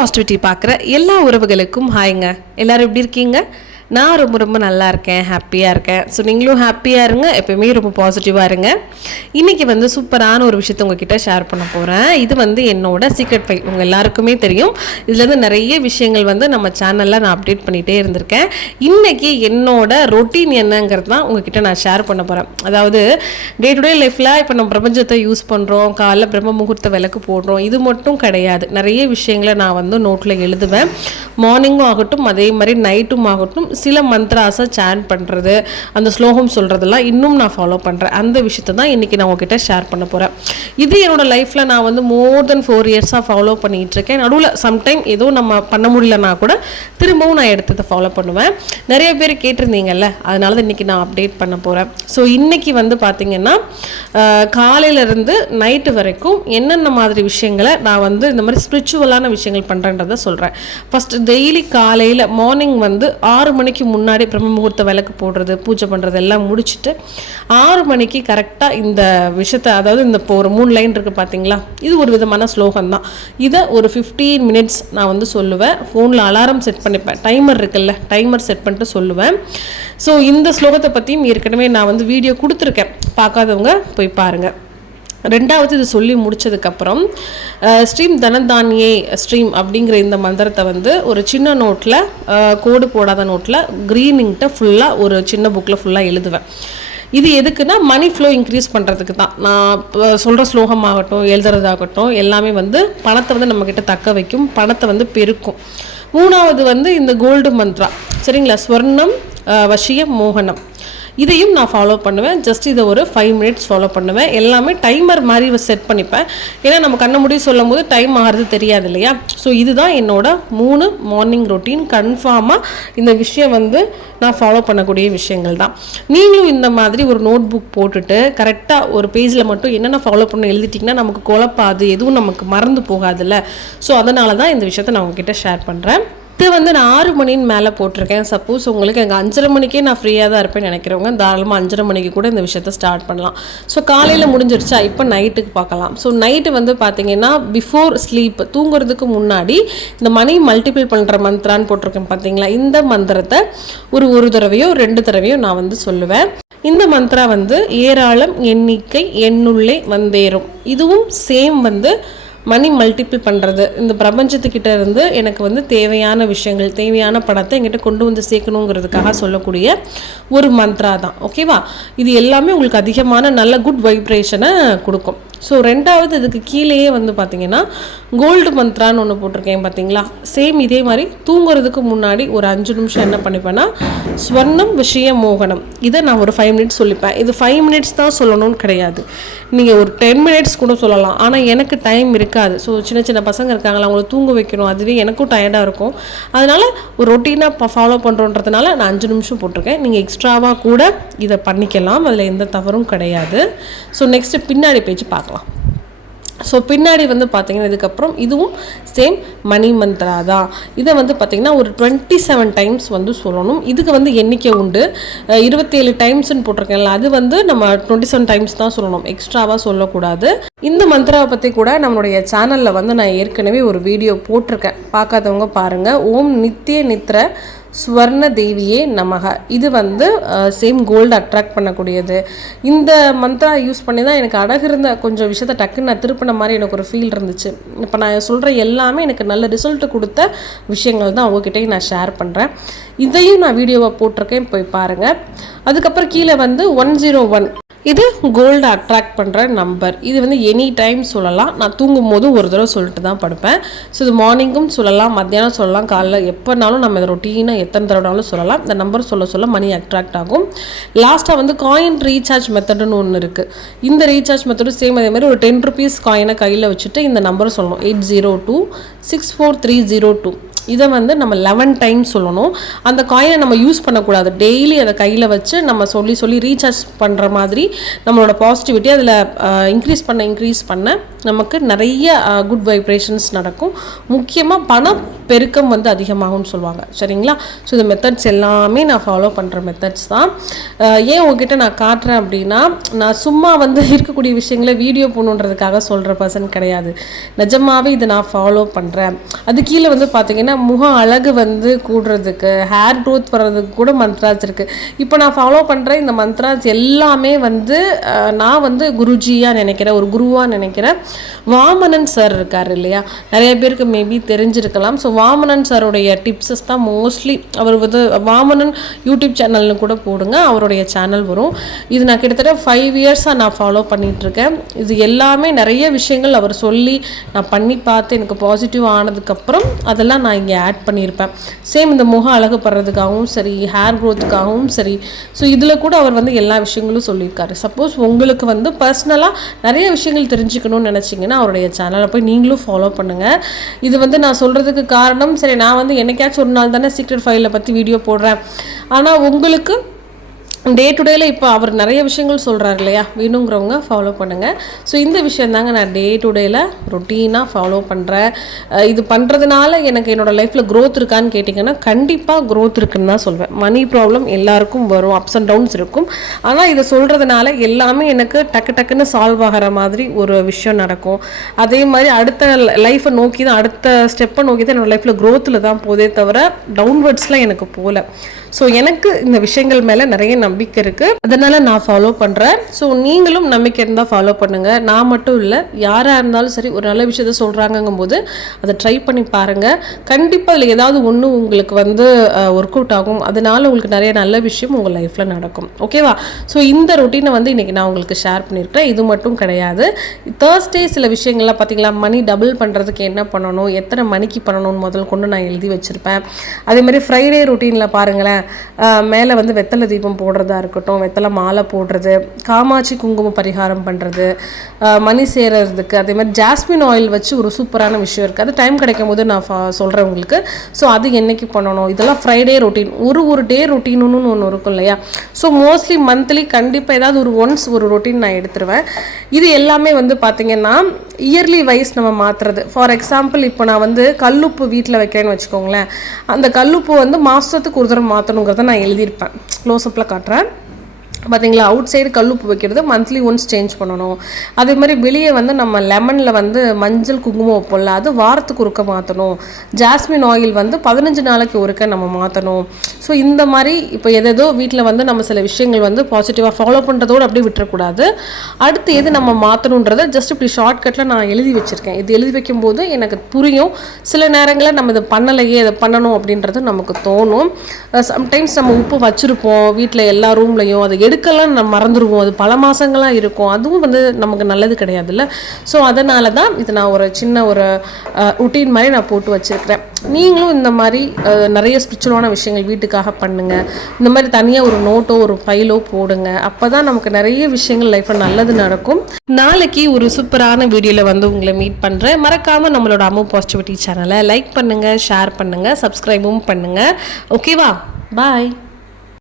Positivity பார்க்குற எல்லா உறவுகளுக்கும் ஹாய்ங்க. எல்லாரும் எப்படி இருக்கீங்க? நான் ரொம்ப ரொம்ப நல்லா இருக்கேன், ஹாப்பியாக இருக்கேன். ஸோ நீங்களும் ஹாப்பியாக இருங்க, எப்போயுமே ரொம்ப பாசிட்டிவாக இருங்க. இன்றைக்கி சூப்பரான ஒரு விஷயத்தை உங்ககிட்ட ஷேர் பண்ண போகிறேன். இது என்னோட சீக்ரெட் ஃபைல். உங்கள் எல்லாருக்குமே தெரியும். இதுலேருந்து நிறைய விஷயங்கள் நம்ம சேனலில் நான் அப்டேட் பண்ணிகிட்டே இருந்திருக்கேன். இன்றைக்கி என்னோட ரொட்டீன் என்னங்கிறது தான் உங்ககிட்ட நான் ஷேர் பண்ண போகிறேன். அதாவது டே டு டே லைஃப்பில் இப்போ நம்ம பிரபஞ்சத்தை யூஸ் பண்ணுறோம், காலைல பிரம்ம முகூர்த்த விளக்கு போடுறோம், இது மட்டும் கிடையாது. நிறைய விஷயங்களை நான் நோட்டில் எழுதுவேன். மார்னிங்கும் ஆகட்டும், அதே மாதிரி நைட்டும் ஆகட்டும், சில மந்த்ராஸை சேன் பண்ணுறது, அந்த ஸ்லோகம் சொல்கிறதெல்லாம் இன்னும் நான் ஃபாலோ பண்ணுறேன். அந்த விஷயத்தை தான் இன்றைக்கி நான் உங்ககிட்ட ஷேர் பண்ண போகிறேன். இது என்னோட லைஃப்பில் நான் மோர் தென் 4 இயர்ஸாக ஃபாலோ பண்ணிகிட்ருக்கேன். நடுவில் சம்டைம் ஏதோ நம்ம பண்ண முடியலன்னா கூட திரும்பவும் நான் எடுத்து ஃபாலோ பண்ணுவேன். நிறைய பேர் கேட்டிருந்தீங்கல்ல, அதனால தான் இன்றைக்கி நான் அப்டேட் பண்ண போகிறேன். ஸோ இன்றைக்கி பார்த்திங்கன்னா காலையிலேருந்து நைட்டு வரைக்கும் என்னென்ன மாதிரி விஷயங்களை நான் இந்த மாதிரி ஸ்பிரிச்சுவலான விஷயங்கள் பண்ணுறேன்றதை சொல்கிறேன். ஃபஸ்ட்டு டெய்லி காலையில் மார்னிங் 6 மணிக்கு முன்னாடி பிரம்ம முகூர்த்த விளக்கு போடுறது, பூஜை பண்ணுறது எல்லாம் முடிச்சுட்டு 6 மணிக்கு கரெக்டாக இந்த விஷயத்தை, அதாவது இந்த இப்போ ஒரு 3 லைன் இருக்குது பார்த்தீங்களா, இது ஒரு விதமான ஸ்லோகம் தான். இதை ஒரு 15 மினிட்ஸ் நான் சொல்லுவேன். ஃபோனில் அலாரம் செட் பண்ணிப்பேன், டைமர் இருக்குல்ல, டைமர் செட் பண்ணிட்டு சொல்லுவேன். ஸோ இந்த ஸ்லோகத்தை பற்றியும் ஏற்கனவே நான் வீடியோ கொடுத்துருக்கேன், பார்க்காதவங்க போய் பாருங்கள். ரெண்டாவது இது சொல்லி முடித்ததுக்கப்புறம் ஸ்ட்ரீம் தனதானியே ஸ்ட்ரீம் அப்படிங்கிற இந்த மந்திரத்தை ஒரு சின்ன நோட்டில், கோடு போடாத நோட்டில் க்ரீனிங்கிட்ட ஃபுல்லாக ஒரு சின்ன புக்கில் ஃபுல்லாக எழுதுவேன். இது எதுக்குன்னா மணி ஃப்ளோ இன்க்ரீஸ் பண்ணுறதுக்கு தான். நான் சொல்கிற ஸ்லோகமாகட்டும், எழுதுறதாகட்டும், எல்லாமே பணத்தை நம்மக்கிட்ட தக்க வைக்கும், பணத்தை பெருக்கும். மூணாவது இந்த கோல்டு மந்த்ரா, சரிங்களா, ஸ்வர்ணம் வசியம் மோகனம், இதையும் நான் ஃபாலோ பண்ணுவேன். ஜஸ்ட் இதை ஒரு 5 மினிட்ஸ் ஃபாலோ பண்ணுவேன். எல்லாமே டைமர் மாதிரி செட் பண்ணிப்பேன். ஏன்னா நம்ம கண்ண முடி சொல்லும் போது டைம் ஆகிறது தெரியாது இல்லையா. ஸோ இதுதான் என்னோட 3 மார்னிங் ரொட்டீன். கன்ஃபார்மாக இந்த விஷயம் நான் ஃபாலோ பண்ணக்கூடிய விஷயங்கள் தான். நீங்களும் இந்த மாதிரி ஒரு நோட் புக் போட்டுட்டு கரெக்டாக ஒரு பேஜில் மட்டும் என்னென்ன ஃபாலோ பண்ண எழுதிட்டிங்கன்னா நமக்கு குழப்பாது, எதுவும் நமக்கு மறந்து போகாதுல்ல. ஸோ அதனால தான் இந்த விஷயத்தை நான் உங்ககிட்ட ஷேர் பண்ணுறேன். இது நான் 6 மணின்னு மேலே போட்டிருக்கேன். சப்போஸ் உங்களுக்கு எங்கள் 5:30 மணிக்கே நான் ஃப்ரீயாக தான் இருப்பேன்னு நினைக்கிறவங்க தாராளமாக 5:30 மணிக்கு கூட இந்த விஷயத்தை ஸ்டார்ட் பண்ணலாம். ஸோ காலையில் முடிஞ்சிருச்சா, இப்போ நைட்டுக்கு பார்க்கலாம். ஸோ நைட்டு பார்த்தீங்கன்னா பிஃபோர் ஸ்லீப், தூங்குறதுக்கு முன்னாடி இந்த மணி மல்டிபிள் பண்ணுற மந்த்ரான்னு போட்டிருக்கேன் பார்த்தீங்களா, இந்த மந்திரத்தை ஒரு தடவையோ 2 தடவையோ நான் சொல்லுவேன். இந்த மந்த்ரா ஏராளம் எண்ணிக்கை எண்ணுள்ளே வந்தேறும். இதுவும் சேம் மணி மல்டிபிள் பண்ணுறது, இந்த பிரபஞ்சத்துக்கிட்ட இருந்து எனக்கு தேவையான விஷயங்கள், தேவையான பணத்தை எங்கிட்ட கொண்டு சேர்க்கணுங்கிறதுக்காக சொல்லக்கூடிய ஒரு மந்த்ரா தான். ஓகேவா? இது எல்லாமே உங்களுக்கு அதிகமான நல்ல குட் வைப்ரேஷனை கொடுக்கும். ஸோ ரெண்டாவது இதுக்கு கீழேயே பார்த்தீங்கன்னா கோல்டு மந்த்ரான்னு ஒன்று போட்டிருக்கேன் பார்த்தீங்களா. சேம் இதே மாதிரி தூங்குறதுக்கு முன்னாடி ஒரு 5 நிமிஷம் என்ன பண்ணிப்பேன்னா ஸ்வர்ணம் விஷய மோகனம், இதை நான் ஒரு 5 மினிட்ஸ் சொல்லிப்பேன். இது 5 மினிட்ஸ் தான் சொல்லணும்னு கிடையாது, நீங்கள் ஒரு 10 மினிட்ஸ் கூட சொல்லலாம். ஆனால் எனக்கு டைம் இருக்காது. ஸோ சின்ன சின்ன பசங்க இருக்காங்களா, அவங்கள தூங்க வைக்கணும், அதுவே எனக்கும் டயர்டாக இருக்கும். அதனால் ஒரு ரொட்டீனாக ஃபாலோ பண்ணுறோன்றதுனால நான் 5 நிமிஷம் போட்டிருக்கேன். நீங்கள் எக்ஸ்ட்ராவாக கூட இதை பண்ணிக்கலாம், அதில் எந்த தவறும் கிடையாது. ஸோ நெக்ஸ்ட்டு பின்னாடி பேஜ் பார்க்கலாம். ஸோ பின்னாடி பார்த்தீங்கன்னா இதுக்கப்புறம் இதுவும் சேம் மணி மந்த்ரா தான். இதை பார்த்தீங்கன்னா ஒரு 27 டைம்ஸ் சொல்லணும். இதுக்கு எண்ணிக்கை உண்டு. 27 டைம்ஸ்ன்னு போட்டிருக்கேன்ல, அது நம்ம 27 டைம்ஸ் தான் சொல்லணும், எக்ஸ்ட்ராவாக சொல்லக்கூடாது. இந்த மந்த்ராவை பற்றி கூட நம்மளுடைய சேனலில் நான் ஏற்கனவே ஒரு வீடியோ போட்டிருக்கேன், பார்க்காதவங்க பாருங்கள். ஓம் நித்திய நித்ர ஸ்வர்ண தேவியே நமக. இது சேம் கோல்டு அட்ராக்ட் பண்ணக்கூடியது. இந்த மந்த்ரா யூஸ் பண்ணி தான் எனக்கு அழகு இருந்த கொஞ்சம் விஷயத்தை டக்குன்னு நான் திருப்பின மாதிரி எனக்கு ஒரு ஃபீல் இருந்துச்சு. இப்போ நான் சொல்கிற எல்லாமே எனக்கு நல்ல ரிசல்ட் கொடுத்த விஷயங்கள் தான் அவங்ககிட்டையும் நான் ஷேர் பண்ணுறேன். இதையும் நான் வீடியோவை போட்டிருக்கேன், போய் பாருங்கள். அதுக்கப்புறம் கீழே 101, இது கோல்டு அட்ராக்ட் பண்ணுற நம்பர். இது எனி டைம் சொல்லலாம். நான் தூங்கும் போது ஒரு தடவை சொல்லிட்டு தான் படுப்பேன். ஸோ இது மார்னிங்கும் சொல்லலாம், மத்தியானம் சொல்லலாம், காலைல எப்போனாலும் நம்ம இதை ரொட்டீனாக எத்தனை தடவைனாலும் சொல்லலாம். இந்த நம்பர் சொல்ல மணி அட்ராக்ட் ஆகும். லாஸ்ட்டாக காயின் ரீசார்ஜ் மெத்தடுன்னு ஒன்று இருக்குது. இந்த ரீசார்ஜ் மெத்தடும் சேம் அதே மாதிரி ஒரு 10 rupees காயினை கையில் வச்சுட்டு இந்த நம்பரை சொல்லணும், 80264302. இதை நம்ம 11 டைம்ஸ் சொல்லணும். அந்த காயினை நம்ம யூஸ் பண்ணக்கூடாது, டெய்லி அதை கையில் வச்சு நம்ம சொல்லி ரீசார்ஜ் பண்ணுற மாதிரி நம்மளோட பாசிட்டிவிட்டி அதில் இன்க்ரீஸ் பண்ண நமக்கு நிறைய குட் வைப்ரேஷன்ஸ் நடக்கும். முக்கியமாக பணம் பெருக்கம் வந்து அதிகமாகும்னு சொல்லுவாங்க. சரிங்களா? ஸோ இந்த மெத்தட்ஸ் எல்லாமே நான் ஃபாலோ பண்ணுற மெத்தட்ஸ் தான். ஏன் உங்ககிட்ட நான் காட்டுறேன் அப்படின்னா, நான் சும்மா வந்து இருக்கக்கூடிய விஷயங்களை வீடியோ போகணுன்றதுக்காக சொல்கிற பர்சன் கிடையாது. நிஜமாவே இதை நான் ஃபாலோ பண்ணுறேன். அது கீழே வந்து பார்த்தீங்கன்னா முக அழகு வந்து கூடுறதுக்கு, ஹேர் க்ரோத் வர்றதுக்கு கூட மந்த்ராஸ் இருக்குது. இப்போ நான் ஃபாலோ பண்ணுற இந்த மந்த்ராஸ் எல்லாமே வந்து நான் வந்து குருஜியாக நினைக்கிறேன், ஒரு குருவாக நினைக்கிறேன். வாமனன் சார் இருக்கார் இல்லையா, நிறைய பேருக்கு மேபி தெரிஞ்சிருக்கலாம். ஸோ வாமனன் சாருடைய டிப்ஸஸ் தான் மோஸ்ட்லி. அவர் வந்து வாமனன் யூடியூப் சேனல்னு கூட போடுங்க, அவருடைய சேனல் வரும். இது நான் கிட்டத்தட்ட 5 இயர்ஸாக நான் ஃபாலோ பண்ணிகிட்ருக்கேன். இது எல்லாமே நிறைய விஷயங்கள் அவர் சொல்லி நான் பண்ணி பார்த்து எனக்கு பாசிட்டிவ் ஆனதுக்கப்புறம் அதெல்லாம் நான் இங்கே ஆட் பண்ணியிருப்பேன். சேம் இந்த முக அழகு படுறதுக்காகவும் சரி, ஹேர் க்ரோத்துக்காகவும் சரி. ஸோ இதில் கூட அவர் வந்து எல்லா விஷயங்களும் சொல்லியிருக்காரு. சப்போஸ் உங்களுக்கு வந்து பர்சனலாக நிறைய விஷயங்கள் தெரிஞ்சுக்கணும்னு நினச்சிங்கன்னா அவருடைய சேனலை போய் நீங்களும் ஃபாலோ பண்ணுங்கள். இது வந்து நான் சொல்கிறதுக்கு காரணம், சரி நான் வந்து என்னைக்காச்சும் ஒரு நாள் தானே சீக்ரெட் ஃபைலை பற்றி வீடியோ போடுறேன், ஆனால் உங்களுக்கு டே டு டேயில் இப்போ அவர் நிறைய விஷயங்கள் சொல்கிறார் இல்லையா, வேணுங்கிறவங்க ஃபாலோ பண்ணுங்கள். ஸோ இந்த விஷயம் தாங்க நான் டே டு டேயில் ரொட்டீனாக ஃபாலோ பண்ணுறேன். இது பண்ணுறதுனால எனக்கு என்னோடய லைஃப்பில் க்ரோத் இருக்கான்னு கேட்டிங்கன்னா கண்டிப்பாக க்ரோத் இருக்குன்னு தான் சொல்வேன். மணி ப்ராப்ளம் எல்லாருக்கும் வரும், அப்ஸ் அண்ட் டவுன்ஸ் இருக்கும். ஆனால் இதை சொல்கிறதுனால எல்லாமே எனக்கு டக்குன்னு சால்வ் ஆகிற மாதிரி ஒரு விஷயம் நடக்கும். அதே மாதிரி அடுத்த லைஃப்பை நோக்கி தான், அடுத்த ஸ்டெப்பை நோக்கி தான் என்னோடய லைஃப்பில் க்ரோத்தில் தான் போதே தவிர டவுன்வர்ட்ஸ்லாம் எனக்கு போகல. ஸோ எனக்கு இந்த விஷயங்கள் மேலே நிறைய நம்பிக்கை இருக்குது, அதனால் நான் ஃபாலோ பண்ணுறேன். ஸோ நீங்களும் நம்பிக்கை இருந்தால் ஃபாலோ பண்ணுங்கள். நான் மட்டும் இல்லை, யாராக இருந்தாலும் சரி ஒரு நல்ல விஷயத்த சொல்கிறாங்கங்கும் போது அதை ட்ரை பண்ணி பாருங்கள். கண்டிப்பாக அதில் ஏதாவது ஒன்று உங்களுக்கு வந்து ஒர்க் அவுட் ஆகும். அதனால் உங்களுக்கு நிறைய நல்ல விஷயம் உங்கள் லைஃப்பில் நடக்கும். ஓகேவா? ஸோ இந்த ரொட்டீனை வந்து இன்றைக்கி நான் உங்களுக்கு ஷேர் பண்ணியிருக்கிறேன். இது மட்டும் கிடையாது, தேர்ஸ்டே சில விஷயங்கள்லாம் பார்த்தீங்களா, மணி டபுள் பண்ணுறதுக்கு என்ன பண்ணணும், எத்தனை மணிக்கு பண்ணணும்னு முதல் கொண்டு நான் எழுதி வச்சுருப்பேன். அதே மாதிரி ஃப்ரைடே ரொட்டீனில் பாருங்களேன், மேலே வந்து வெத்தலை தீபம் போடுறதா இருக்கட்டும், வெத்தலை மாலை போடுறது, காமாட்சி குங்குமம் பரிகாரம் பண்ணுறது, மணி சேர்றதுக்கு, அதே மாதிரி ஜாஸ்மின் ஆயில் வச்சு ஒரு சூப்பரான விஷயம் இருக்குது. அது டைம் கிடைக்கும் போது நான் சொல்கிறேன் உங்களுக்கு. ஸோ அது என்னைக்கு பண்ணணும், இதெல்லாம் ஃப்ரைடே ரொட்டீன். ஒரு டே ரொட்டீனுன்னு ஒன்று இருக்கும் இல்லையா. ஸோ மோஸ்ட்லி மந்த்லி கண்டிப்பாக ஏதாவது ஒரு ரொட்டீன் நான் எடுத்துருவேன். இது எல்லாமே வந்து பார்த்திங்கன்னா இயர்லி வைஸ் நம்ம மாற்றுறது. ஃபார் எக்ஸாம்பிள் இப்போ நான் வந்து கல்லுப்பு வீட்டில் வைக்கிறேன்னு வச்சுக்கோங்களேன், அந்த கல்லுப்பு வந்து மாதத்துக்கு ஒரு தடவை மாற்றணுங்கிறத நான் எழுதியிருப்பேன். க்ளோஸ்அப்பில் காட்டுறேன் பார்த்தீங்களா. அவுட் சைடு கல்லுப்பு வைக்கிறது மந்த்லி ஒன்ஸ் சேஞ்ச் பண்ணணும். அதே மாதிரி வெளியே வந்து நம்ம லெமனில் வந்து மஞ்சள் குங்குமம் வைப்போம்ல, அது வாரத்துக்கு ஒருக்க மாற்றணும். ஜாஸ்மின் ஆயில் வந்து 15 நாளைக்கு ஒருக்க நம்ம மாற்றணும். ஸோ இந்த மாதிரி இப்போ எதோ வீட்டில் வந்து நம்ம சில விஷயங்கள் வந்து பாசிட்டிவாக ஃபாலோ பண்ணுறதோடு அப்படியே விட்டுறக்கூடாது. அடுத்து எது நம்ம மாற்றணுன்றதை ஜஸ்ட் இப்படி ஷார்ட்கட்டில் நான் எழுதி வச்சுருக்கேன். இது எழுதி வைக்கும்போது எனக்கு புரியும். சில நேரங்களில் நம்ம இதை பண்ணலையே, இதை பண்ணணும் அப்படின்றது நமக்கு தோணும். சம்டைம்ஸ் நம்ம உப்பு வச்சுருப்போம் வீட்டில் எல்லா ரூம்லையும், அதை எடுக்கலாம் நம்ம மறந்துடுவோம். அது பல மாதங்களாக இருக்கும், அதுவும் வந்து நமக்கு நல்லது கிடையாதுல்ல. ஸோ அதனால தான் இது நான் ஒரு சின்ன ஒரு ரொட்டீன் மாதிரி நான் போட்டு வச்சுருக்கிறேன். நீங்களும் இந்த மாதிரி நிறைய ஸ்பிரிச்சுவலான விஷயங்கள் வீட்டுக்காக பண்ணுங்கள். இந்த மாதிரி தனியாக ஒரு நோட்டோ ஒரு ஃபைலோ போடுங்க. அப்போ தான் நமக்கு நிறைய விஷயங்கள் லைஃப்பில் நல்லது நடக்கும். நாளைக்கு ஒரு சூப்பரான வீடியோவில் வந்து உங்களை மீட் பண்ணுறேன். மறக்காமல் நம்மளோட அம்மு பாசிட்டிவிட்டி சேனலை லைக் பண்ணுங்கள், ஷேர் பண்ணுங்கள், சப்ஸ்கிரைபும் பண்ணுங்கள். ஓகேவா? பாய்.